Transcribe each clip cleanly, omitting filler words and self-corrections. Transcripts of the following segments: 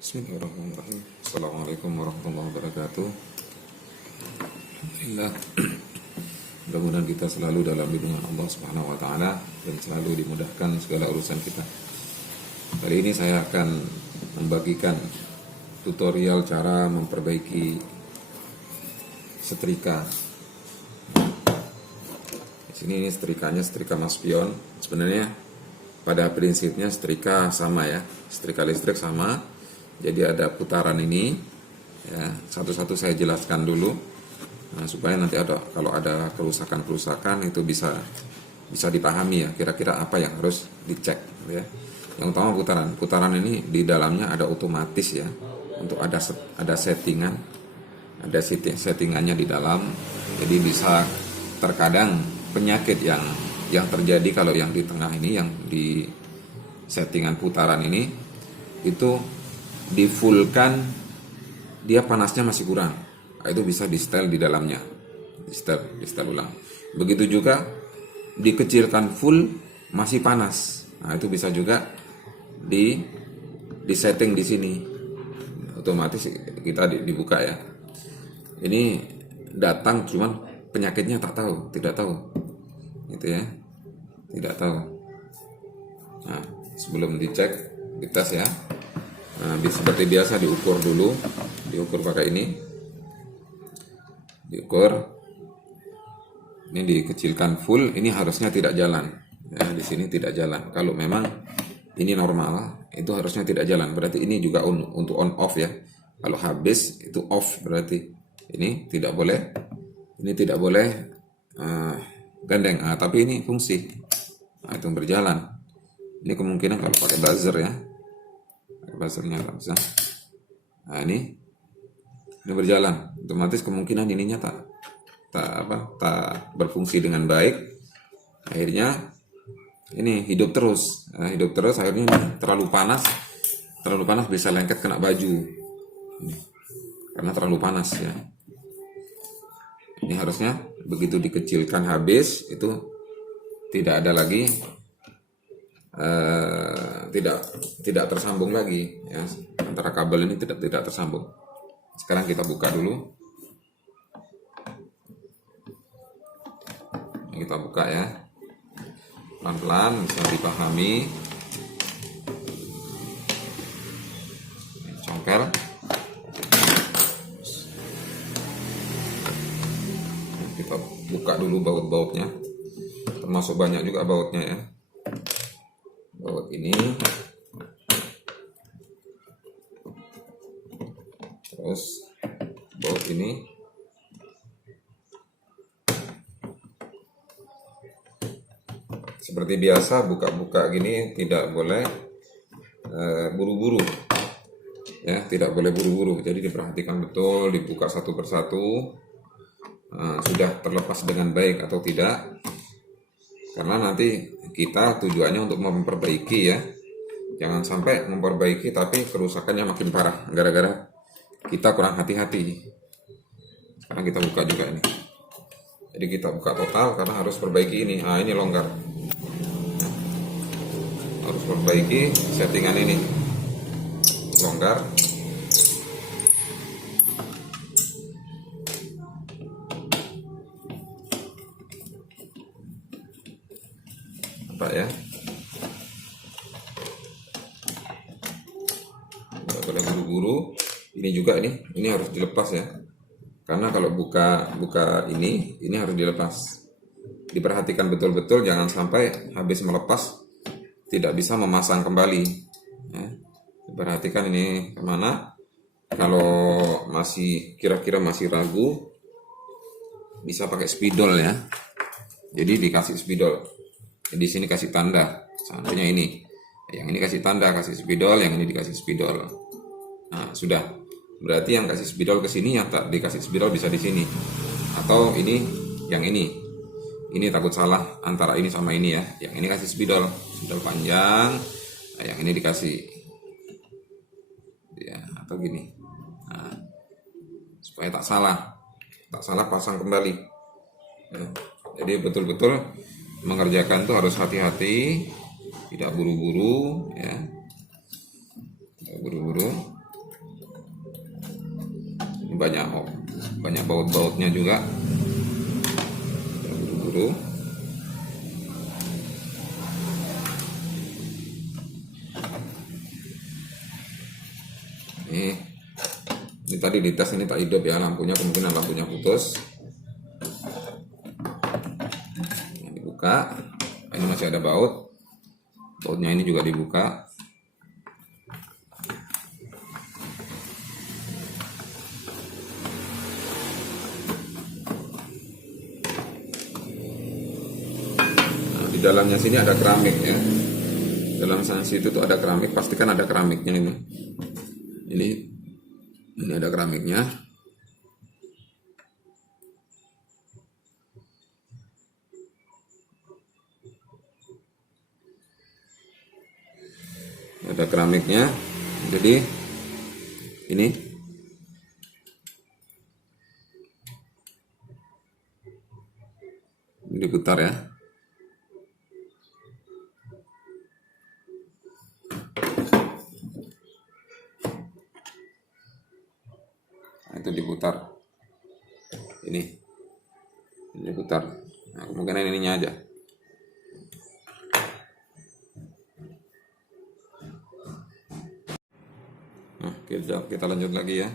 Bismillahirrahmanirrahim. Assalamualaikum warahmatullahi wabarakatuh. Alhamdulillah. Mudah-mudahan kita selalu dalam lindungan Allah Subhanahu wa taala dan selalu dimudahkan segala urusan kita. Kali ini saya akan membagikan tutorial cara memperbaiki setrika. Di sini ini setrikanya setrika maspion. Sebenarnya pada prinsipnya setrika sama ya, setrika listrik sama. Jadi ada putaran ini, ya, satu-satu saya jelaskan dulu, supaya nanti kalau ada kerusakan itu bisa dipahami ya, kira-kira apa yang harus dicek, ya. Yang utama putaran ini di dalamnya ada otomatis ya, untuk ada settingannya di dalam, jadi bisa terkadang penyakit yang terjadi kalau yang di tengah ini, yang di settingan putaran ini itu di fullkan dia panasnya masih kurang, itu bisa di setel di dalamnya, di setel ulang. Begitu juga dikecilkan full masih panas, itu bisa juga di setting di sini, otomatis kita dibuka ya. Ini datang cuman penyakitnya tidak tahu gitu ya, tidak tahu. Nah, sebelum dicek dites ya. Nah, seperti biasa diukur dulu, diukur pakai ini, ini dikecilkan full, ini harusnya tidak jalan, ya, di sini tidak jalan. Kalau memang ini normal, itu harusnya tidak jalan, berarti ini juga untuk on off ya. Kalau habis itu off, berarti ini tidak boleh gandeng. Tapi ini fungsi, itu berjalan. Ini kemungkinan kalau pakai buzzer ya. Buzzernya nggak bisa. Nah ini berjalan, otomatis kemungkinan ininya tak berfungsi dengan baik. Akhirnya ini hidup terus, akhirnya ini terlalu panas bisa lengket kena baju. Ini, karena terlalu panas ya. Ini harusnya begitu dikecilkan habis itu tidak ada lagi. Tidak tersambung lagi ya, antara kabel ini tidak tersambung. Sekarang kita buka dulu, kita buka ya, pelan-pelan bisa dipahami. Congkel, kita buka dulu baut-bautnya, termasuk banyak juga bautnya ya. Baut ini, terus baut ini, seperti biasa buka-buka gini tidak boleh buru-buru ya, tidak boleh buru-buru. Jadi diperhatikan betul, dibuka satu persatu, sudah terlepas dengan baik atau tidak, karena nanti kita tujuannya untuk memperbaiki ya. Jangan sampai memperbaiki tapi kerusakannya makin parah gara-gara kita kurang hati-hati. Sekarang kita buka juga ini. Jadi kita buka total karena harus perbaiki ini. Ini longgar. Harus perbaiki settingan ini. Longgar. Ya, nggak boleh buru-buru. Ini juga ini harus dilepas ya, karena kalau buka ini harus dilepas. Diperhatikan betul-betul, jangan sampai habis melepas tidak bisa memasang kembali ya. Diperhatikan ini kemana. Kalau kira-kira masih ragu, bisa pakai spidol ya. Jadi dikasih spidol. Di sini kasih tanda, seandainya ini, yang ini kasih tanda, kasih spidol, yang ini dikasih spidol. Nah sudah, berarti yang kasih spidol ke sini, yang tak dikasih spidol bisa di sini. Atau yang ini takut salah antara ini sama ini ya. Yang ini kasih spidol panjang, yang ini dikasih ya, atau gini. Nah, supaya tak salah pasang kembali. Ya, jadi betul-betul mengerjakan tuh harus hati-hati, tidak buru-buru ya, tidak buru-buru. Ini banyak baut-bautnya juga, tidak buru-buru. Ini tadi dites, ini tak hidup ya lampunya, kemungkinan lampunya putus. Ini dibuka, ini masih ada bautnya ini juga dibuka. Nah, di dalamnya sini ada keramik ya. Dalam sana situ tuh ada keramik, pastikan ada keramiknya ini. Ini ada keramiknya. Ada keramiknya. Jadi ini diputar ya. Itu diputar, ini diputar. Nah, kemungkinan ininya aja. Nah, kita lanjut lagi ya.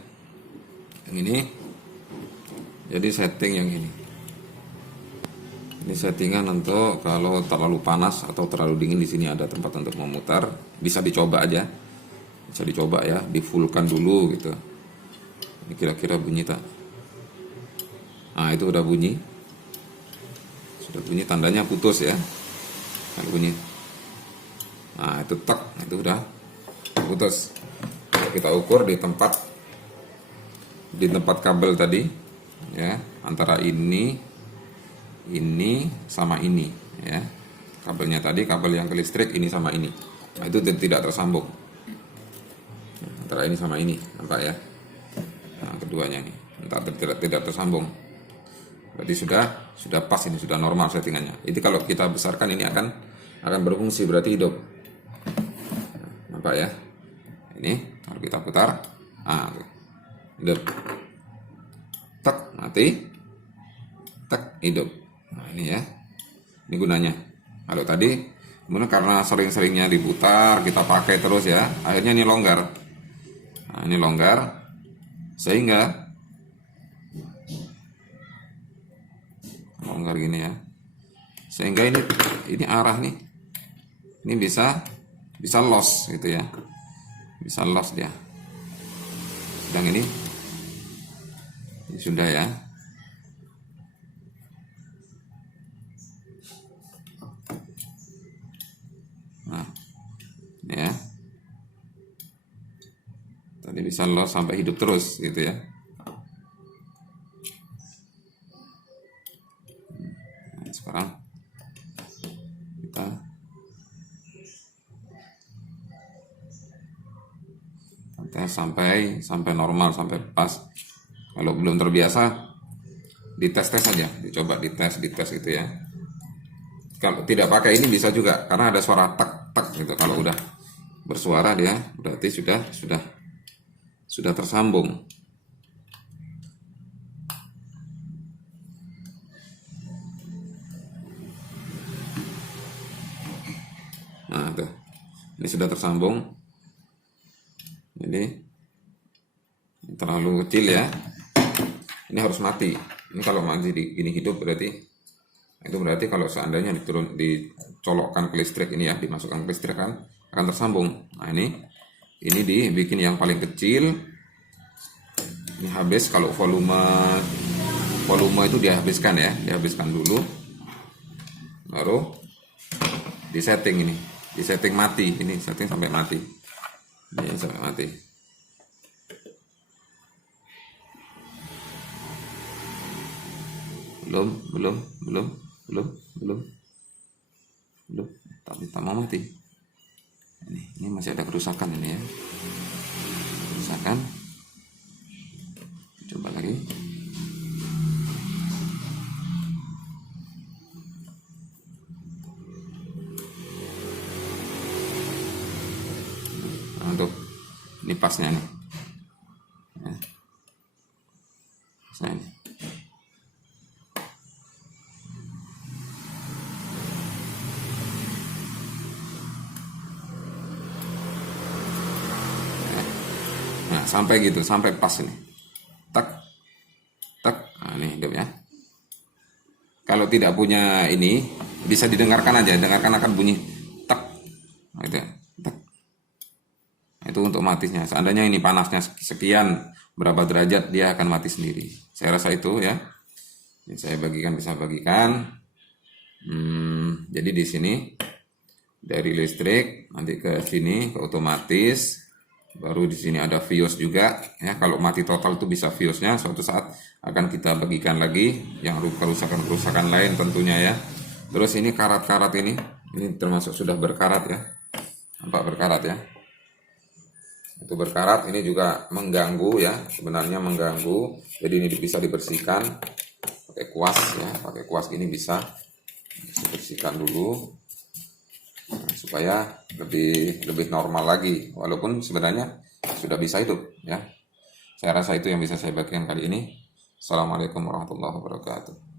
Yang ini, jadi setting yang ini. Ini settingan untuk kalau terlalu panas atau terlalu dingin, di sini ada tempat untuk memutar. Bisa dicoba aja, bisa dicoba ya, di fullkan dulu gitu. Ini kira-kira bunyi tak? Nah, itu udah bunyi. Sudah bunyi, tandanya putus ya. Kan bunyi. Nah, itu tak, itu udah putus. Kalau kita ukur di tempat kabel tadi ya, antara ini sama ini ya. Kabelnya tadi, kabel yang ke listrik ini sama ini. Nah, itu tidak tersambung. Antara ini sama ini, nampak ya? Nah, keduanya ini tidak tersambung. Berarti sudah pas, ini sudah normal settingannya. Itu kalau kita besarkan ini akan berfungsi, berarti hidup. Nah, nampak ya? Ini kalau kita putar, nah, hidup. Tak, mati. Tak, hidup. Nah, ini ya. Ini gunanya. Kalau tadi kemudian karena sering-seringnya diputar, kita pakai terus ya, akhirnya ini longgar. Nah, ini longgar. Sehingga longgar gini ya, sehingga ini arah nih, ini bisa loss gitu ya, bisa loss dia. Sedang ini sudah ya. Nah, ya. Tadi bisa loss sampai hidup terus gitu ya. Nah, sekarang kita sampai normal, sampai pas. Kalau belum terbiasa, dites aja, dicoba dites gitu ya. Kalau tidak pakai ini bisa juga, karena ada suara tak gitu. Kalau udah bersuara dia berarti sudah tersambung. Nah, tuh. Ini sudah tersambung. Jadi terlalu kecil ya. Ini harus mati. Ini kalau mati ini hidup, berarti itu berarti kalau seandainya dicolokkan ke listrik ini ya, dimasukkan ke listrik kan akan tersambung. Nah, ini dibikin yang paling kecil. Ini habis, kalau volume itu dihabiskan ya, dihabiskan dulu. Baru disetting ini, disetting mati, ini setting sampai mati. Ini sampai mati. Belum. Tapi tak mau mati. Ini masih ada kerusakan ini ya. Kerusakan. Coba lagi. Ini pasnya nih. Ya. Pasnya ini. Nah, sampai gitu, sampai pas ini. Tak, tak. Nah, ini hidup ya. Kalau tidak punya ini, bisa didengarkan aja, dengarkan akan bunyi tak. Nah, itu ya. Tak. Nah, itu untuk matinya. Seandainya ini panasnya sekian, berapa derajat, dia akan mati sendiri. Saya rasa itu ya. Ini saya bagikan, bisa bagikan. Jadi di sini dari listrik nanti ke sini ke otomatis. Baru di sini ada fuse juga ya. Kalau mati total itu bisa fuse-nya, suatu saat akan kita bagikan lagi yang kerusakan-kerusakan lain tentunya ya. Terus ini karat-karat ini termasuk sudah berkarat ya. Nampak berkarat ya. Itu berkarat, ini juga mengganggu ya, sebenarnya mengganggu. Jadi ini bisa dibersihkan pakai kuas ya, pakai kuas ini bisa dibersihkan dulu. Nah, supaya lebih normal lagi, walaupun sebenarnya sudah bisa hidup ya. Saya rasa itu yang bisa saya bagikan kali ini. Assalamualaikum warahmatullahi wabarakatuh.